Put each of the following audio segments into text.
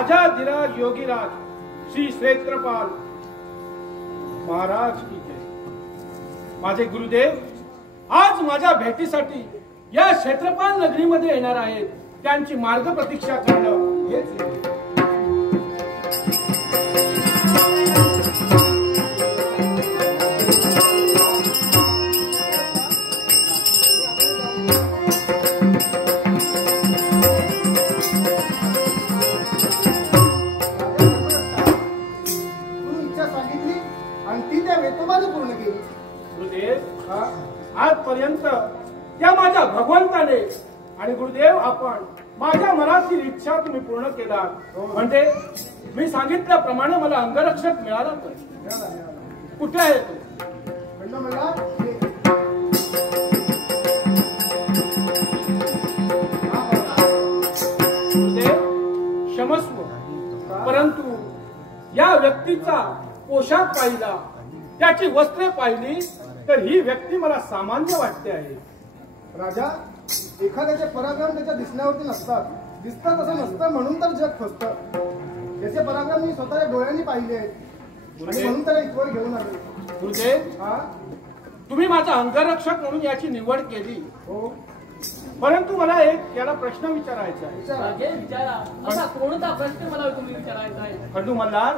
राजाधिराज योगीराज श्री क्षेत्रपाल महाराज की जय। माझे गुरुदेव आज माझ्या भेटीसाठी या क्षेत्रपाल नगरीमध्ये येणार आहेत। त्यांची मार्ग प्रतीक्षा करणं हेच आजपर्यंत त्या माझ्या भगवंताने आणि गुरुदेव आपण माझ्या मनातील इच्छा तुम्ही पूर्ण केला। म्हणजे मी सांगितल्याप्रमाणे मला अंगरक्षक मिळाला। कुठे आहे तो? गुरुदेव क्षमस्व, परंतु या व्यक्तीचा पोशाख पाहिला, त्याची वस्त्रे पाहिली तर ही व्यक्ती मला सामान्य वाटते आहे। राजा, एखाद्याचे पराक्रम त्याच्या दिसण्यावरती नसतात, दिसतात असं नसतं म्हणून तर जग फसतं। याचे पराक्रम मी स्वतःच्या डोळ्यांनी पाहिले आहेत आणि म्हणून त्याला इथवर घेऊन आलो। गुरुदेव, तुम्ही माझा अंगरक्षक म्हणून याची निवड केली हो, परंतु मला एक याला प्रश्न विचारायचा आहे। विचारा, असा कोणता प्रश्न मला तुम्ही विचारायचा आहे? खंडू मल्हार,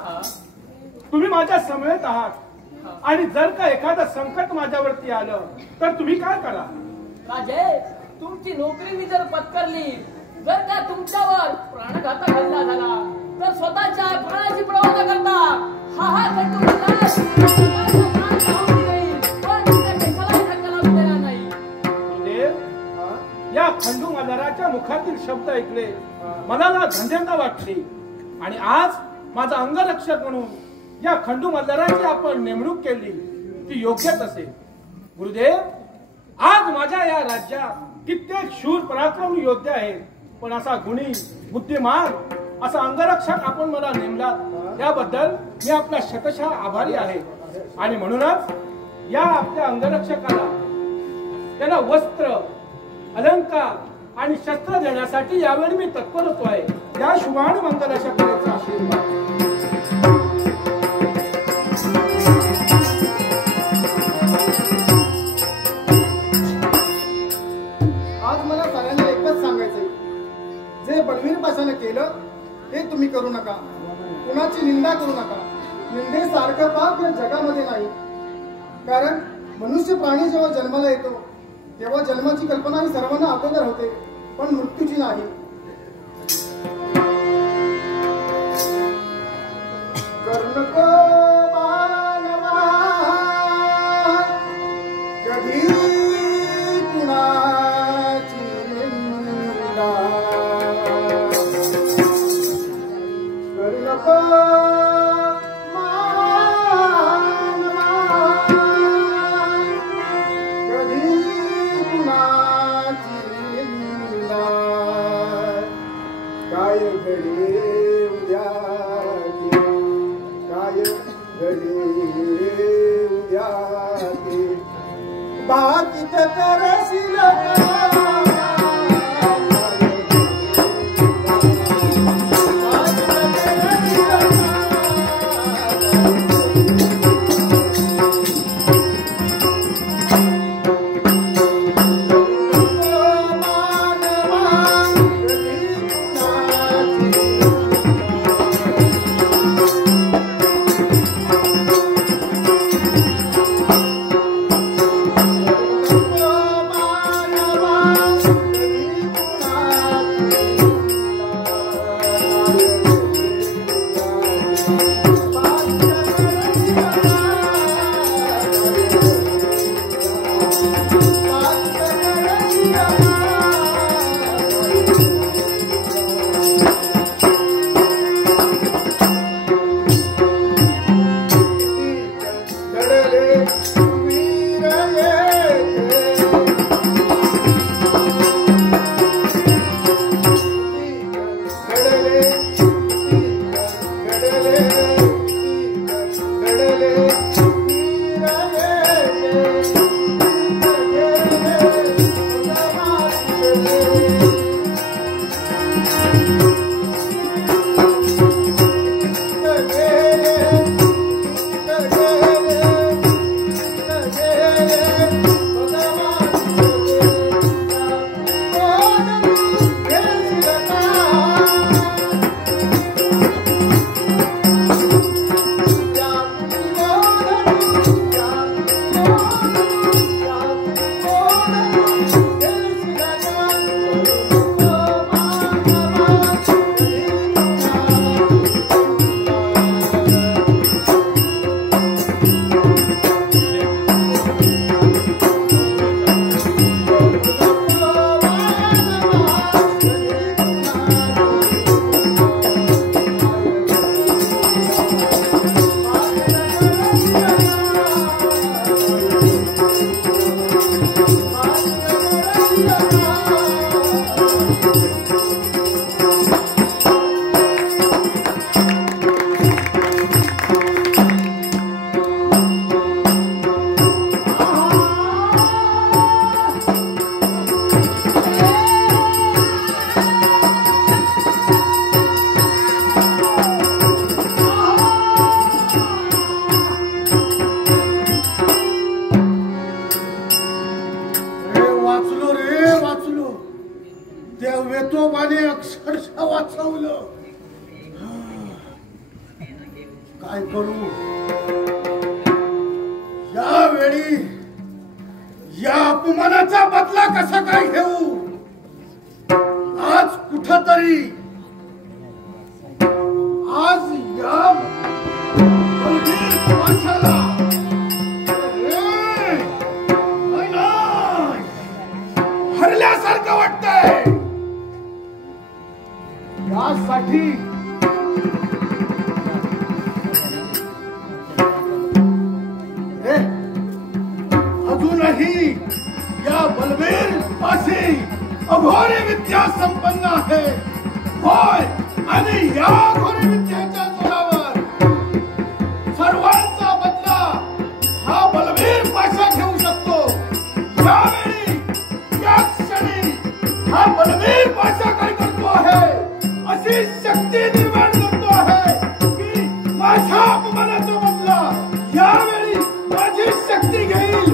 तुम्ही माझ्या समवेत आहात आणि जर का एखादं संकट माझ्यावरती आलं तर तुम्ही काय करा? राजे, तुमची नोकरी मी जर पत्करली, जर का तुमच्यावर प्राणघातक हल्ला झाला तर स्वतःच्या प्राणाची पर्वा न करता हा खंडू या खंडू मल्हाराच्या मुखातील शब्द ऐकले मला ना धन्यता वाटली आणि आज माझा अंगरक्षक म्हणून या खंडू मल्हाराची आपण नेमणूक केली ती योग्यच असेल। गुरुदेव, आज माझ्या या राज्यात कित्येक शूर पराक्रमी योद्धे आहेत, पण असा गुणी बुद्धिमान असा अंगरक्षक आपण मला नेमलात याबद्दल मी आपला शतशः आभारी आहे। आणि म्हणूनच या आपल्या अंगरक्षकाला त्याला वस्त्र, अलंकार आणि शस्त्र देण्यासाठी यावेळी मी तत्पर होतो आहे। त्या शुभान मंगल शक्तीचा आशीर्वाद। जे बलवीर पाशाने केलं ते तुम्ही करू नका, कुणाची निंदा करू नका। निंदेसारखं पाप या जगामध्ये नाही, कारण मनुष्य प्राणी जेव्हा जन्माला येतो तेव्हा जन्माची कल्पना ही सर्वांना अगोदर होते, पण मृत्यूची नाही। कर्णको मानवा कधी कुणाची निंदा, बाकी करशील काय करू यावेळी या अपमानाचा बदला कसा काय घेऊ आज कुठतरी आज या माणसाला हरल्यासारखं वाटतंय यासाठी अजूनही या बलवीर पाशी अघोरी विद्या संपन्न आहे होय आणि या अघोरी विद्याच्या जोरावर सर्वांचा बदला हा बलवीर पाशा घेऊ शकतो यावेळी या क्षणी हा बलवीर पाशा काय करतो आहे अशी शक्ती निर्माण करतो आहे की माझ्या अपमानाचा बदला यावेळी माझी शक्ती घेईल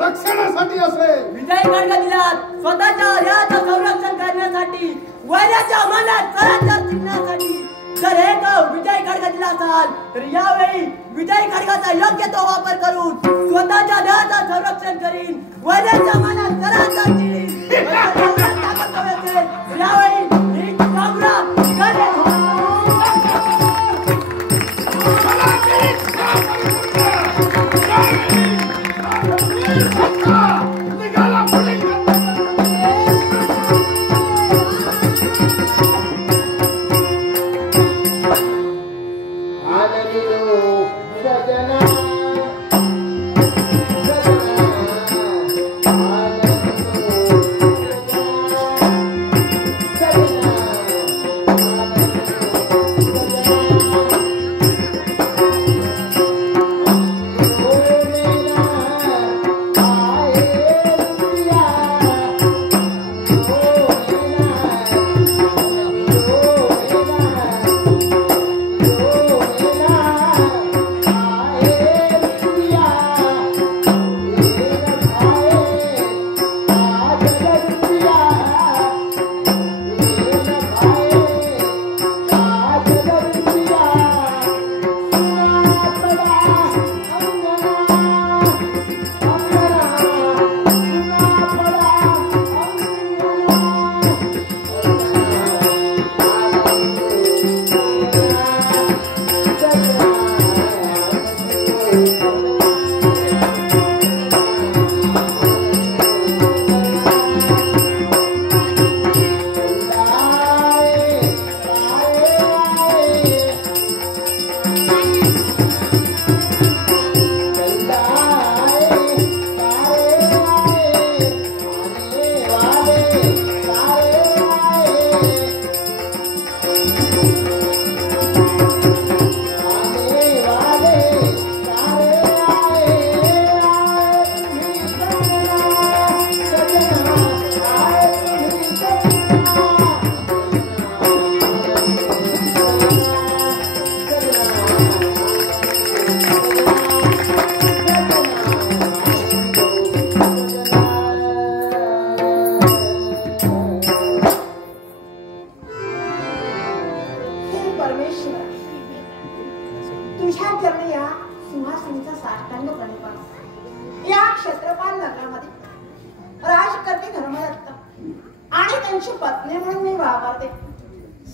रक्षणासाठी असेल विजय खडगा दिलात स्वतःच्या याचं संरक्षण करण्यासाठी वैराच्या मनात कराच्या चिन्हासाठी जर हे विजय खडगा असाल तर यावेळी विजयी खडगाचा योग्य तो वापर करून स्वतःच्या देहाचं संरक्षण करीन. वैद्यांच्या मनात कराचा यावेळी ही कामरा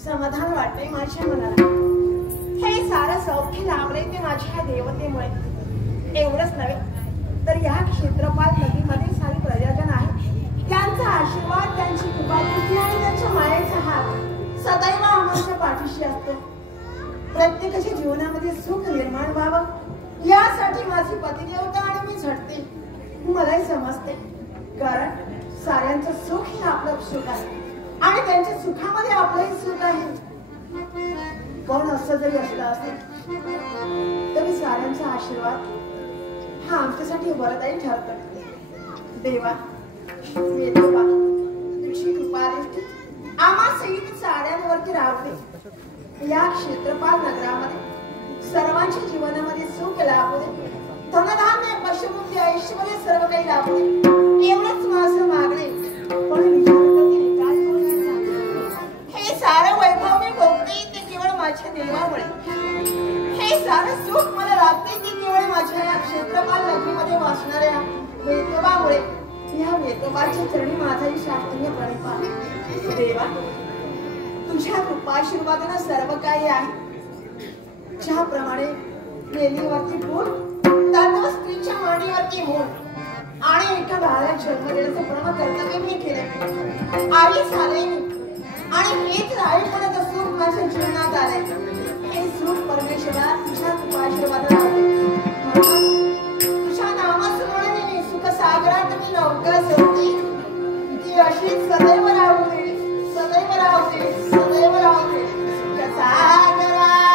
समाधान वाटते माझ्या मनाला. हे सारं सौख्य लाभले ते माझ्या देवतेमुळे. एवढंच नव्हे तर या क्षेत्रपाल नदीमध्ये सारी प्रजाजन आहे. त्यांचा आशीर्वाद, त्यांची कृपादृष्टी आणि त्यांच्या मायेचा हात सदैव आमच्या पाठीशी असतो. प्रत्येकाच्या जीवनामध्ये सुख निर्माण व्हावं यासाठी माझी पतिदेवता आणि मी झटते. मलाही समजते कारण साऱ्यांचं सुख हे आपलं सुख आहे आणि त्यांच्या सुखामध्ये आपलंही सुख आहे. पण असं जरी असलं असेल तरी साऱ्यांचा आशीर्वाद हा आमच्यासाठी वरदायी ठरतो. देवा, वेदोबा, तुझी कृपा आम्हा सहित साऱ्यांवरती राहते. या क्षेत्रपाल नगरामध्ये सर्वांच्या जीवनामध्ये सुख लाभू दे. धनधान्य, पशुबुद्धी, ऐश्वर सर्व काही लाभू दे. एवढंच माझं मागणे. पण हे सारं वैभव मी भोगते ते केवळ माझ्या देवामुळे. हे सारं सुख मला लाभते ते केवळ माझ्या या क्षेत्रपाल नगरीमध्ये वाचणाऱ्या वेदोबामुळे. या वेदोबाच्या चरणी माझाही शास्त्रीय प्रणिपात. देवा, तुझ्या कृपाशीर्वादानं सर्व काही आहे. ज्याप्रमाणे वेलीवरती फूल, तद्वत स्त्रीच्या मांडीवरती मूल आणि एका बाळाला जन्म देण्याचं परम कर्तव्य मी केलंय. आई झाले मी आणि हेच राहीलपणाचं सुख माझ्या जीवनात आलंय. हे सुख परमेश्वरा तुझ्या कृपाशीर्वादानं तुझ्या नामस्मरणाने सुख सागरात मी नौका सोडते. ती अशीच सदैव राहू दे, सदैव राहू दे, सदैव राहू दे. सुख सागरात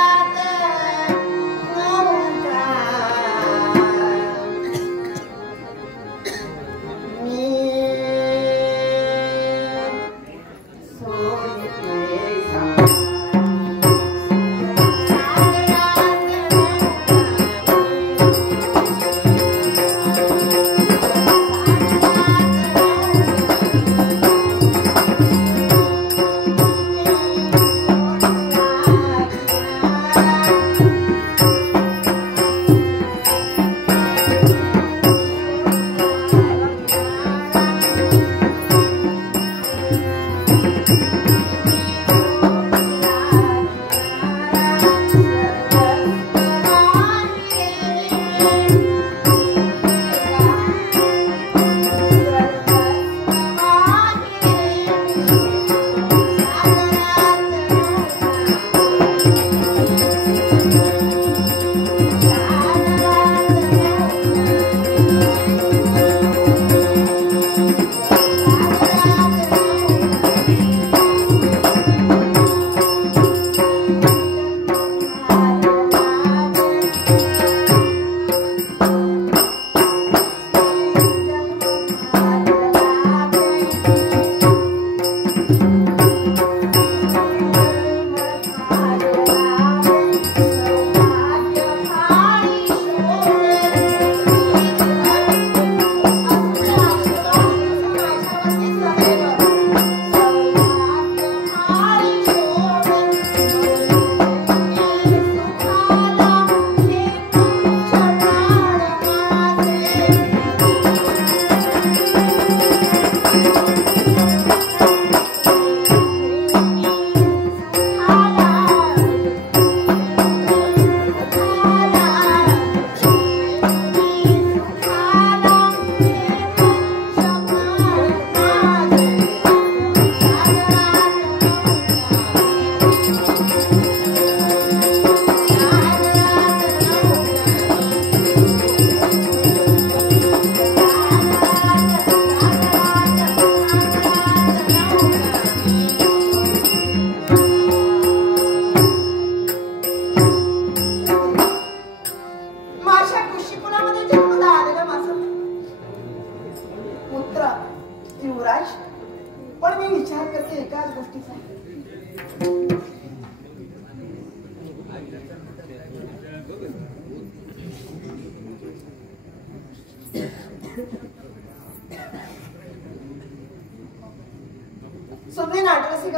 सुमने नाटरसिंह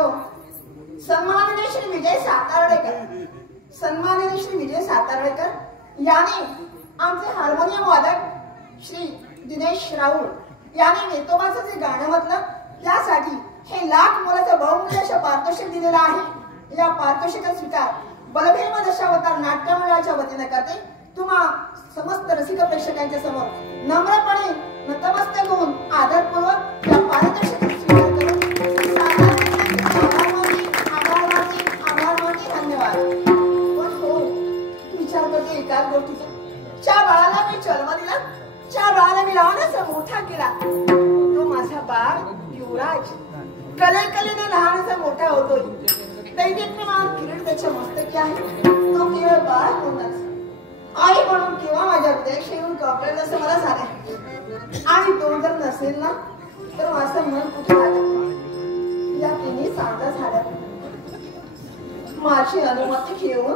सन्माननीय श्री विजय सातार्डेकर, सन्माननीय श्री विजय सातार्डेकर याने आमचे हार्मोनियम वादक श्री दिनेश राऊळ याने वेतोबाचं जे गाणं म्हटलं त्यासाठी हे लाख मोलाचं बहुमूल्य असं पारितोषिक दिलेलं आहे. या पारितोषिकाचा स्वीकार बलभीम दशावतार नाट्य मंडळाच्या वतीने करते. तुम्हा समस्त रसिक प्रेक्षकांच्या समोर नम्रपणे नतमस्तक होऊन आदरपूर्वक या पारितोषिकाचा स्वीकार करून धन्यवाद. पण हो, विचार करते एकाच गोष्टीचा. ज्या बाळाला मी जन्म दिला, ज्या बाळाला मी लहानाचा मोठा केला, तो माझा बाळ युवराज कलेने लहानाचा मोठा होतोय. दैदिप्यमान किरीट त्याच्या मस्तकी आहे. तो केवळ बाळ म्हणूनच आई म्हणून किंवा माझ्या हृदयाशी येऊन कॉपरेल असं मला झालंय. आणि तो जर नसेल ना तर माझं मन कुठे लागत. या तिन्ही सांगता झाल्या. माझी अनुमती घेऊन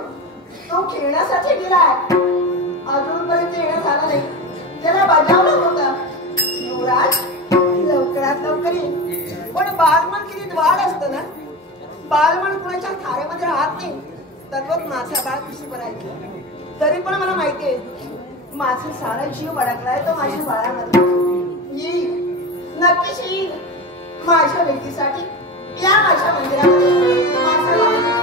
तो खेळण्यासाठी गेलाय. अजूनपर्यंत येणं झालं नाही. त्याला बजावलं होतं युवराज लवकरात लवकर ये. पण बालमन किती द्वाड असतं ना. बालमन कुणाच्या थाऱ्यामध्ये राहत नाही. तद्वत माझा बाळ कशी करायची. तरी पण मला माहितीये माझा सारा जीव अडकलाय तो माझ्या बाळामध्ये. येईल, नक्कीच येईल. माझ्या व्यक्तीसाठी या माझ्या मंदिरामध्ये माझा बाळ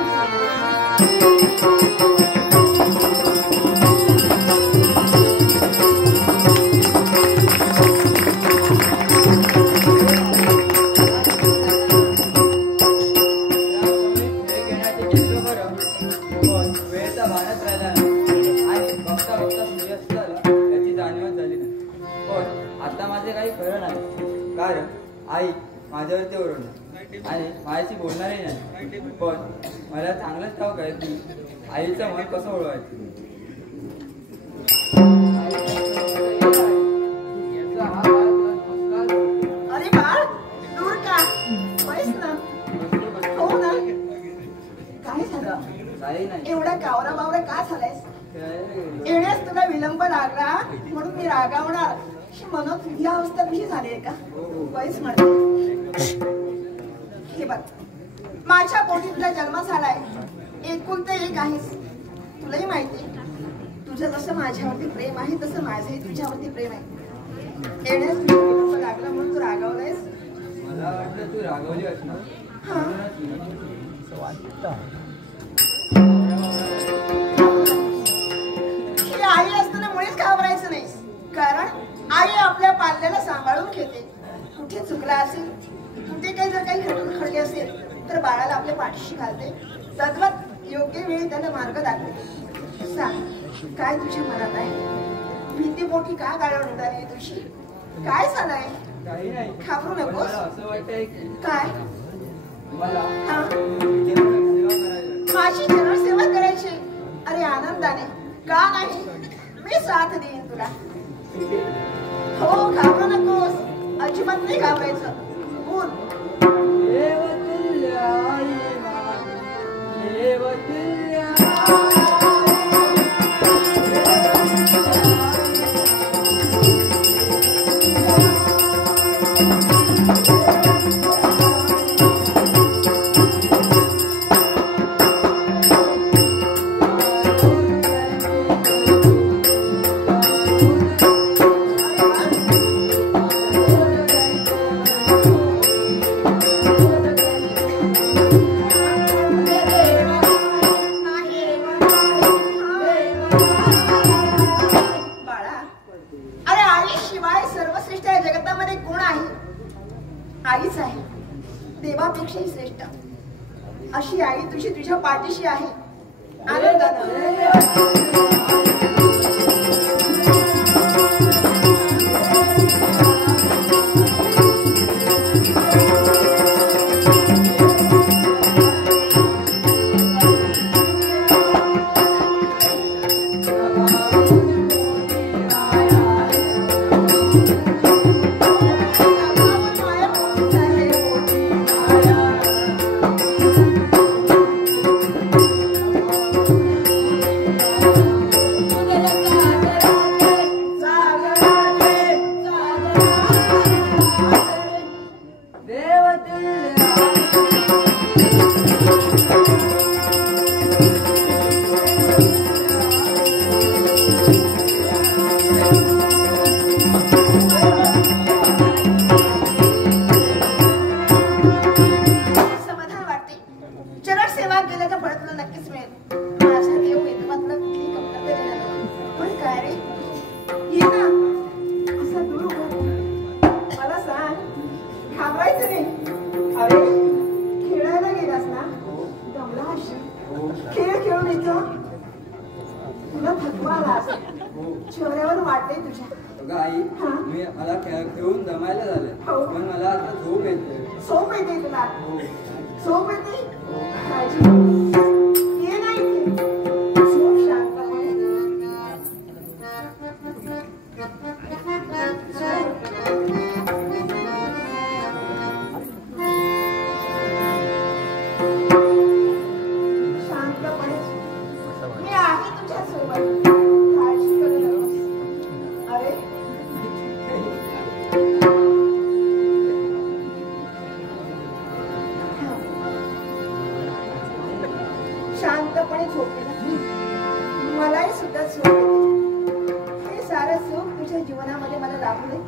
कारण आई माझ्यावरती ओरडणार आणि माझ्याशी बोलणारही नाही. पण मला चांगलंच ठाऊक आहे की आईचं मन कसं ओळखायचं. अरे बाळ दूर का बस ना. हो ना. काय झालं? काही नाही. एवढा कावरा बावरा का झालायस? येण्यास तुला विलंब लागला म्हणून मी रागावणार म्हणत ही अवस्था कशी झाली आहे का? वयस म्हणते. हे बघ, माझ्या पोटी तुला जन्म झालाय. एकुलते एक आहेस. तुलाही माहिती तुझं जसं माझ्यावरती प्रेम आहे तसं माझंही तुझ्यावरती प्रेम आहे. येण्यास तुला विलंब लागला म्हणून तू रागावलायस. मला वाटलं तू रागवली असणार. ही आई असताना मुळेच घाबरायचं नाही. कारण आई आपल्या पाल्याला सांभाळून घेते. कुठे चुकला असेल, कुठे काही जर काही खडली असेल तर बाळाला आपल्या पाठीशी घालते. तद्वत योग्य वेळी त्याला मार्ग दाखवते. सांग, काय तुझ्या मनात आहे? भीती मोठी का गाळून उडाली तुझी? काय झालंय? काही नाही. घाबरू नकोस. असं वाटतंय काय? मला माझी जनरल सेवा करायची. अरे आनंदाने. का नाही? मी साथ देईन तुला. हो, घाबरू नकोस. अजिबात नाही घाबरायचं. बोल. आईच आहे. देवापेक्षाही श्रेष्ठ अशी आई तुझी तुझ्या पाठीशी आहे. माझा देव विधवा तुला कुठली कमतरता देणार नाही. पण काय रे, ये ना असा दूर उभा राहा. मला सांग, घाबरायचं नाही. अरे खेळायला गेलास ना, दमला असशील. खेळ खेळून येतो, तुला थकवा आला असेल. चेहऱ्यावर वाटते तुझ्या. अगं आई, मला खेळून दमायला झालंय, पण मला आता झोप येते. झोप येते तुला? झोप येते? काळजी नको. ये ना इथे, झोप शांतपणे. शांतपणे. मी आहे तुझ्या सोबत, काळजी करू नकोस. अरे शांतपणे झोपले. मलाही सुद्धा झोप येते. हे सारं सुख तुझ्या जीवनामध्ये मला लाभू दे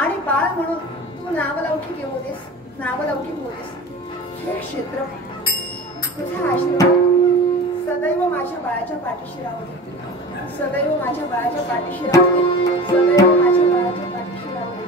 आणि बाळ म्हणून तू नावलौकिक येऊ देस, नावलौकिक होऊ देस. हे क्षेत्र तुझा आशीर्वाद सदैव माझ्या बाळाच्या पाठीशी राहू दे. सदैव माझ्या बाळाच्या पाठीशी राहू दे. सदैव माझ्या बाळाच्या पाठीशी राहू दे.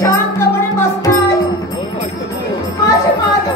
शांतपणे बसलाय माझ्या मागे